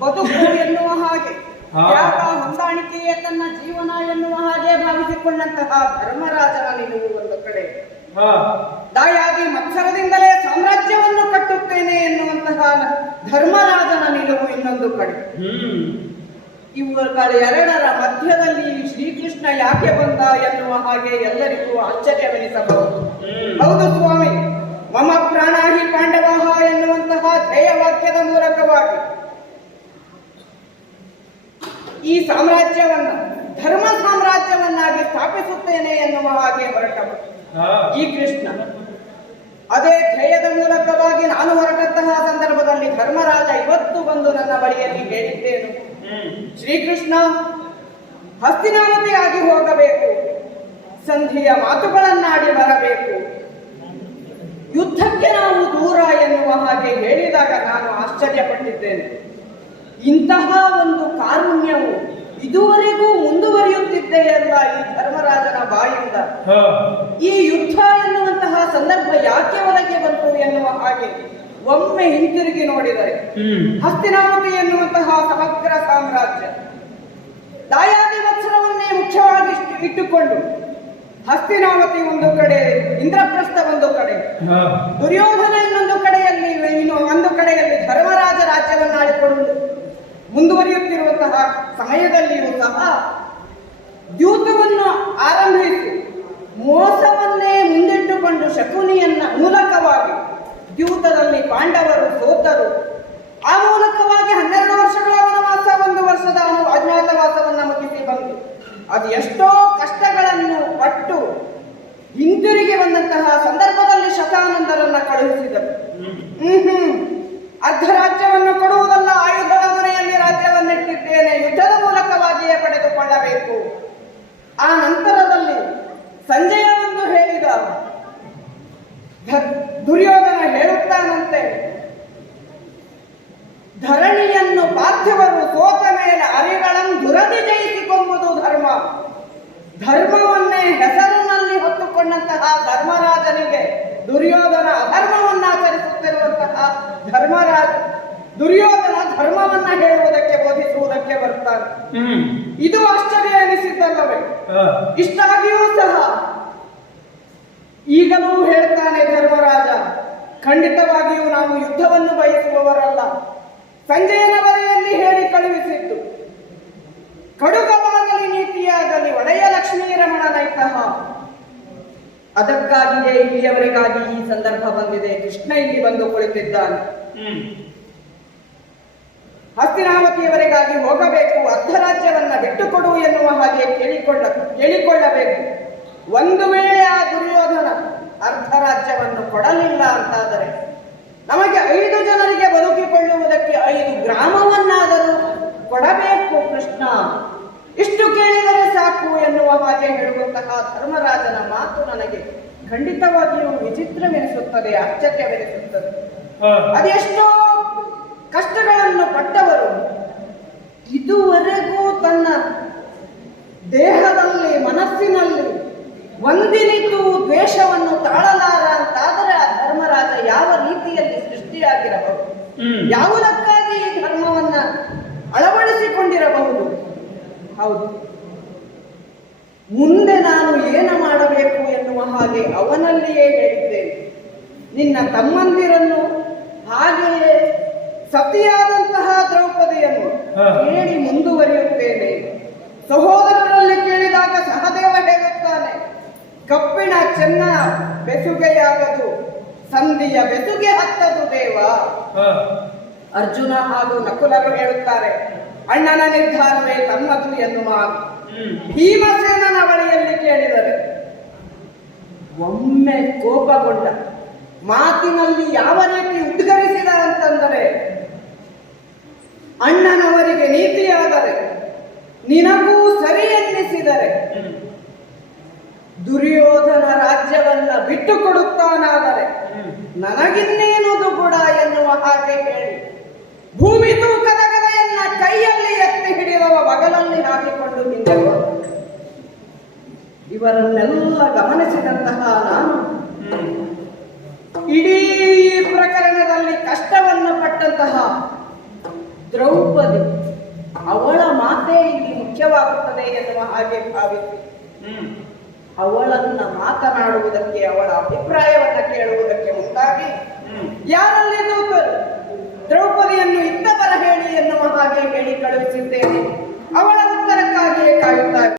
ಬದುಕು ಎನ್ನುವ ಹಾಗೆ, ತ್ಯಾಗ ಹೊಂದಾಣಿಕೆಯೇ ತನ್ನ ಜೀವನ ಎನ್ನುವ ಹಾಗೆ ಭಾವಿಸಿಕೊಂಡಂತಹ ಧರ್ಮರಾಜನ ನಿಲುವು ಒಂದು ಕಡೆ, ದಾಯಾದಿ ಮತ್ಸರದಿಂದಲೇ ಸಾಮ್ರಾಜ್ಯವನ್ನು ಕಟ್ಟುತ್ತೇನೆ ಎನ್ನುವಂತಹ ಧರ್ಮರಾಜನ ನಿಲುವು ಇನ್ನೊಂದು ಕಡೆ. ಇವುಗಳ ಎರಡರ ಮಧ್ಯದಲ್ಲಿ ಶ್ರೀಕೃಷ್ಣ ಯಾಕೆ ಬಂದ ಎನ್ನುವ ಹಾಗೆ ಎಲ್ಲರಿಗೂ ಆಶ್ಚರ್ಯವೆನಿಸಬಹುದು. ಹೌದು ಸ್ವಾಮಿ, ಮಮ ಪ್ರಾಣಾಹಿ ಪಾಂಡವಃ ಎನ್ನುವಂತಹ ಧ್ಯೇಯವಾಕ್ಯದ ಮೂಲಕವಾಗಿ ಈ ಸಾಮ್ರಾಜ್ಯವನ್ನ ಧರ್ಮ ಸಾಮ್ರಾಜ್ಯವನ್ನಾಗಿ ಸ್ಥಾಪಿಸುತ್ತೇನೆ ಎನ್ನುವ ಹಾಗೆ ಹೊರಟವು ಈ ಕೃಷ್ಣ. ಅದೇ ಧ್ಯೇಯದ ಮೂಲಕವಾಗಿ ನಾನು ಹೊರಟಂತಹ ಸಂದರ್ಭದಲ್ಲಿ ಧರ್ಮರಾಜ ಇವತ್ತು ಬಂದು ನನ್ನ ಬಳಿಯಲ್ಲಿ ಹೇಳಿದ್ದೇನು, ಶ್ರೀಕೃಷ್ಣ ಹಸ್ತಿನಾವತಿಯಾಗಿ ಹೋಗಬೇಕು, ಸಂಧಿಯ ಮಾತುಗಳನ್ನಾಡಿ ಬರಬೇಕು, ಯುದ್ಧಕ್ಕೆ ನಾವು ದೂರ ಎನ್ನುವ ಹಾಗೆ ಹೇಳಿದಾಗ ನಾನು ಆಶ್ಚರ್ಯಪಟ್ಟಿದ್ದೇನೆ. ಇಂತಹ ಒಂದು ಕಾರುಣ್ಯವು ಇದುವರೆಗೂ ಮುಂದುವರಿಯುತ್ತಿದೆಯಲ್ಲ ಈ ಧರ್ಮರಾಜನ ಬಾಯಿಂದ. ಈ ಯುದ್ಧ ಎನ್ನುವಂತಹ ಸಂದರ್ಭ ಯಾಕೆ ಒಳಗೆ ಬಂತು ಎನ್ನುವ ಹಾಗೆ ಒಮ್ಮೆ ಹಿಂತಿರುಗಿ ನೋಡಿದರೆ ಹಸ್ತಿನಾವತಿ ಎನ್ನುವಂತಹ ಸಮಗ್ರ ಸಾಮ್ರಾಜ್ಯ ದಾಯಾದಿ ಮತ್ಸರವನ್ನೇ ಮುಖ್ಯವಾಗಿ ಇಟ್ಟುಕೊಂಡು ಹಸ್ತಿನಾವತಿ ಒಂದು ಕಡೆ, ಇಂದ್ರಪ್ರಸ್ಥ ಒಂದು ಕಡೆ, ದುರ್ಯೋಧನ ಇನ್ನೊಂದು ಕಡೆಯಲ್ಲಿ, ಒಂದು ಕಡೆಯಲ್ಲಿ ಧರ್ಮರಾಜ ರಾಜ್ಯವನ್ನಾಳಿಕೊಂಡು ಮುಂದುವರಿಯುತ್ತಿರುವಂತಹ ಸಮಯದಲ್ಲಿಯೂ ಸಹ ದ್ಯೂತವನ್ನು ಆರಂಭಿಸಿ ಮೋಸವನ್ನೇ ಮುಂದಿಟ್ಟುಕೊಂಡು ಶಕುನಿಯನ್ನ ಮೂಲಕವಾಗಿ ದ್ಯೂತದಲ್ಲಿ ಪಾಂಡವರು ಸೋತರು. ಆ ಮೂಲಕವಾಗಿ 12 ವರ್ಷಗಳ ವನವಾಸ, 1 ವರ್ಷದ ಅಜ್ಞಾತವಾಸವನ್ನ ಮುಗಿಸಿ ಬಂದು ಅದು ಎಷ್ಟೋ ಕಷ್ಟಗಳನ್ನು ಪಟ್ಟು ಹಿಂತಿರುಗಿ ಬಂದಂತಹ ಸಂದರ್ಭದಲ್ಲಿ ಶತಾನಂದರನ್ನ ಕಳುಹಿಸಿದರು. ಅರ್ಧ ರಾಜ್ಯವನ್ನು ಕೊಡುವುದಲ್ಲ, ಆಯುಧದ ಮನೆಯಲ್ಲಿ ರಾಜ್ಯವನ್ನಿಟ್ಟಿದ್ದೇನೆ, ಯುದ್ಧದ ಮೂಲಕವಾಗಿಯೇ ಪಡೆದುಕೊಳ್ಳಬೇಕು. ಆ ನಂತರದಲ್ಲಿ ಸಂಜಯ ಒಂದು ಹೇಳಿದ, ದುರ್ಯೋಧನ ಹೇಳುತ್ತಾನಂತೆ, ಧರಣಿಯನ್ನು ಪಾರ್ಥಿವರು ಸೋತ ಮೇಲೆ ಅರಿಗಳನ್ನು ದುರದಿ ಜಯಿಸಿಕೊಂಬುದು ಧರ್ಮ. ಧರ್ಮವನ್ನೇ ಹೆಸರಿನಲ್ಲಿ ಹೊತ್ತುಕೊಂಡಂತಹ ಧರ್ಮರಾಜನಿಗೆ ದುರ್ಯೋಧನ ಅಧರ್ಮವನ್ನಾಚರಿಸುತ್ತಿರುವಂತಹ ದುರ್ಯೋಧನ ಧರ್ಮವನ್ನ ಹೇಳುವುದಕ್ಕೆ, ಬೋಧಿಸುವುದಕ್ಕೆ ಬರ್ತಾನೆ. ಇದು ಆಶ್ಚರ್ಯ ಎನಿಸಿದ್ದಲ್ಲವೇ? ಇಷ್ಟಾಗಿಯೂ ಸಹ ಈಗಲೂ ಹೇಳ್ತಾನೆ ಧರ್ಮರಾಜ, ಖಂಡಿತವಾಗಿಯೂ ನಾವು ಯುದ್ಧವನ್ನು ಬಯಸುವವರಲ್ಲ. ಸಂಜಯನ ಬರೆಯಲ್ಲಿ ಹೇಳಿ ಕಳುಹಿಸಿದ್ದು ಕಡುಗವಾಗಲಿ ನೀತಿಯಾಗಲಿ ಒಡೆಯ ಲಕ್ಷ್ಮೀರಮಣನೈತಹ, ಅದಕ್ಕಾಗಿಯೇ ಇಲ್ಲಿಯವರೆಗಾಗಿ ಈ ಸಂದರ್ಭ ಬಂದಿದೆ. ಕೃಷ್ಣ ಇಲ್ಲಿ ಬಂದು ಕುಳಿತಿದ್ದಾನೆ. ಹಸ್ತಿನಾವತಿಯವರೆಗಾಗಿ ಹೋಗಬೇಕು, ಅರ್ಧ ರಾಜ್ಯವನ್ನ ಬಿಟ್ಟುಕೊಡು ಎನ್ನುವ ಹಾಗೆ ಕೇಳಿಕೊಳ್ಳಬೇಕು. ಒಂದು ವೇಳೆ ಆ ದುರ್ಯೋಧನ ಅರ್ಧ ರಾಜ್ಯವನ್ನು ಕೊಡಲಿಲ್ಲ ಅಂತಾದರೆ ನಮಗೆ 5 ಜನರಿಗೆ ಬದುಕಿಕೊಳ್ಳುವುದಕ್ಕೆ 5 ಗ್ರಾಮವನ್ನಾದರೂ ಕೊಡಬೇಕು ಕೃಷ್ಣ. ಇಷ್ಟು ಕೇಳಿದರೆ ಸಾಕು ಎನ್ನುವ ಹಾಗೆ ಹೇಳುವಂತಹ ಧರ್ಮರಾಜನ ಮಾತು ನನಗೆ ಖಂಡಿತವಾಗಿಯೂ ವಿಚಿತ್ರವೆನಿಸುತ್ತದೆ, ಆಶ್ಚರ್ಯವೆನಿಸುತ್ತದೆ. ಅದೆಷ್ಟೋ ಕಷ್ಟಗಳನ್ನು ಪಟ್ಟವರು ಇದುವರೆಗೂ ತನ್ನ ದೇಹದಲ್ಲಿ ಮನಸ್ಸಿನಲ್ಲಿ ಒಂದಿನಿತೂ ದ್ವೇಷವನ್ನು ತಾಳಲಾರ ಅಂತಾದರೆ ಆ ಧರ್ಮರಾಜ ಯಾವ ರೀತಿಯಲ್ಲಿ ಸೃಷ್ಟಿಯಾಗಿರಬಹುದು, ಯಾವುದಕ್ಕಾಗಿ ಈ ಧರ್ಮವನ್ನ ಅಳವಡಿಸಿಕೊಂಡಿರಬಹುದು. ಹೌದು, ಮುಂದೆ ನಾನು ಏನು ಮಾಡಬೇಕು ಎನ್ನುವ ಹಾಗೆ ಅವನಲ್ಲಿಯೇ ಹೇಳಿದ್ದೇನೆ. ನಿನ್ನ ತಮ್ಮಂದಿರನ್ನು ಹಾಗೆಯೇ ಸತಿಯಾದಂತಹ ದ್ರೌಪದಿಯನ್ನು ಕೇಳಿ ಮುಂದುವರಿಯುತ್ತೇನೆ. ಸಹೋದರರಲ್ಲಿ ಕೇಳಿದಾಗ ಸಹದೇವ ಹೇಳುತ್ತಾನೆ, ಕಪ್ಪಿಣ ಚೆನ್ನ ಬೆಸುಗೆಯಾಗದು, ಸಂಧಿಯ ಬೆಸುಗೆ ಹತ್ತದು ದೇವ. ಅರ್ಜುನ ಹಾಗೂ ನಕುಲರು ಹೇಳುತ್ತಾರೆ, ಅಣ್ಣನ ನಿರ್ಧಾರವೇ ತಮ್ಮದು ಎನ್ನುವ. ಭೀಮಸೇನನ ಬಳಿಯಲ್ಲಿ ಕೇಳಿದರೆ ಒಮ್ಮೆ ಕೋಪಗೊಂಡ, ಮಾತಿನಲ್ಲಿ ಯಾವ ರೀತಿ ಉದ್ಗರಿಸಿದ ಅಂತಂದರೆ, ಅಣ್ಣನವರಿಗೆ ನೀತಿಯಾದರೆ ನಿನಗೂ ಸರಿ ಎನ್ನಿಸಿದರೆ ದುರ್ಯೋಧನ ರಾಜ್ಯವನ್ನ ಬಿಟ್ಟು ಕೊಡುತ್ತಾನಾದರೆ ನನಗಿನ್ನೇನುದು ಕೂಡ ಎನ್ನುವ ಹಾಗೆ ಹೇಳಿ ಭೂಮಿ ತೂಕದ ಗದೆಯನ್ನ ಕೈಯಲ್ಲಿ ಎತ್ತಿ ಹಿಡಿದವ ಬಗಲಲ್ಲಿ ಹಾಕಿಕೊಂಡು ಹಿಂದೆ ಇವರನ್ನೆಲ್ಲ ಗಮನಿಸಿದಂತಹ ನಾನು ಇಡೀ ಪ್ರಕರಣದಲ್ಲಿ ಕಷ್ಟವನ್ನು ಪಟ್ಟಂತಹ ದ್ರೌಪದಿ ಅವಳ ಮಾತೇ ಇಲ್ಲಿ ಮುಖ್ಯವಾಗುತ್ತದೆ ಎನ್ನುವ ಹಾಗೆ ಭಾವಿಸಿ ಅವಳನ್ನ ಮಾತನಾಡುವುದಕ್ಕೆ, ಅವಳ ಅಭಿಪ್ರಾಯವನ್ನ ಕೇಳುವುದಕ್ಕೆ ಮುಂದಾಗಿ ಯಾರಲ್ಲಿ ದ್ರೌಪದಿಯನ್ನು ಇತ್ತ ಬರ ಹೇಳಿ ಎನ್ನುವ ಹಾಗೆ ಹೇಳಿ ಕಳುಹಿಸಿದ್ದೇನೆ.